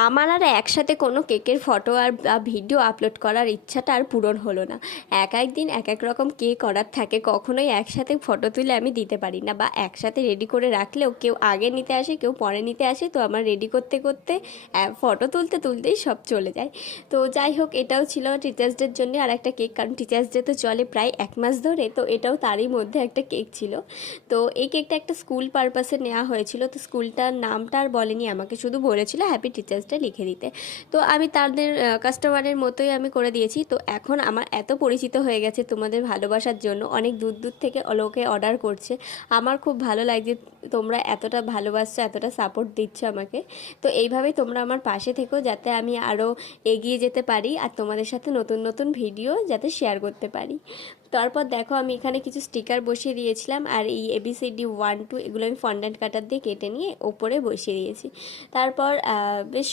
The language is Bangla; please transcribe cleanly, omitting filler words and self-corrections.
আমার আর একসাথে কোনো কেকের ফটো আর ভিডিও আপলোড করার ইচ্ছাটা আর পূরণ হলো না। এক এক দিন এক এক রকম কেক অর্ডার থাকে, কখনোই একসাথে ফটো তুলে আমি দিতে পারি না, বা একসাথে রেডি করে রাখলেও কেউ আগে নিতে আসে কেউ পরে নিতে আসে, তো আমার রেডি করতে করতে ফটো তুলতে তুলতেই সব চলে যায়। তো যাই হোক, এটাও ছিল টিচার্স ডের জন্য আর একটা কেক, কারণ টিচার্স ডে তো চলে প্রায় 1 মাস ধরে, তো এটাও তারই মধ্যে একটা কেক ছিল। তো এই কেকটা একটা স্কুল পারপাসে নেওয়া হয়েছিল, তো স্কুলটার নামটা আর বলেনি আমাকে, শুধু বলেছিল হ্যাপি টিচার্স ডে লিখে দিতে। তো আমি তাদের কাস্টমারের মতোই আমি করে দিয়েছি। তো এখন আমার এত পরিচিত হয়ে গেছে তোমাদের ভালোবাসার জন্য, অনেক দূর দূর থেকে লোকে অর্ডার করছে। আমার খুব ভালো লাগছে, তোমরা এতটা ভালোবাসছো, এতটা সাপোর্ট দিচ্ছ আমাকে। তো এইভাবেই তোমরা আমার পাশে থেকো, যাতে আমি আরও এগিয়ে যেতে পারি আর তোমাদের সাথে নতুন নতুন ভিডিও যাতে শেয়ার করতে পারি। তারপর দেখো, আমি এখানে কিছু স্টিকার বসিয়ে দিয়েছিলাম, আর এই ABCD 1 2 এগুলো আমি ফন্ডেন্ট কাটার দিয়ে কেটে নিয়ে ওপরে বসিয়ে দিয়েছি। তারপর বেশ